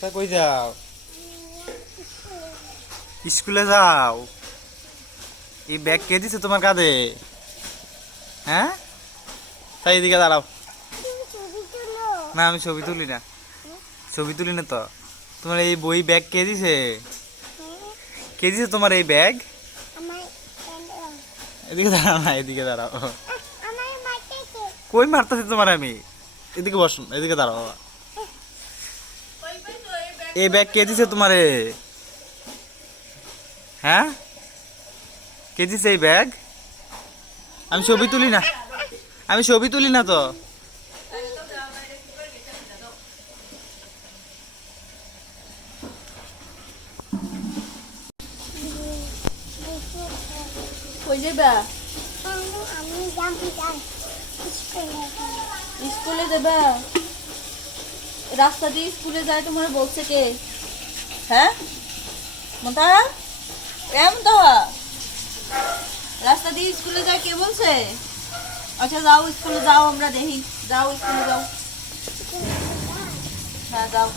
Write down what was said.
তা কই যাও? স্কুলে যাও? এই ব্যাগ কে দিছে তোমার কাঁধে? হ্যাঁ, তাই এদিকে দাঁড়াও। না, আমি ছবি তুলি না। ছবি তুলি না তো। তোমার এই বই ব্যাগ কে দিছে? কে দিছে তোমার এই ব্যাগ? এদিকে দাঁড়াও না, এদিকে দাঁড়াও। কই মারতেছি তোমার আমি? এদিকে বসুন, এদিকে দাঁড়াও বাবা। এই ব্যাগ কে দিছে তোমারে? হ্যাঁ, কে দিছে এই ব্যাগ? আমি ছবি তুলি না, আমি ছবি তুলি না তো। কই যাবা? আমি যাই স্কুলে যাবা? রাস্তা দিয়ে স্কুলে যায় তোমার বলছে কে? হ্যাঁ মন্তা, এমন তো রাস্তা দিয়ে স্কুলে যায় কে বলছে? আচ্ছা যাও স্কুলে যাও, আমরা দেখি। যাও স্কুলে যাও। হ্যাঁ যাও।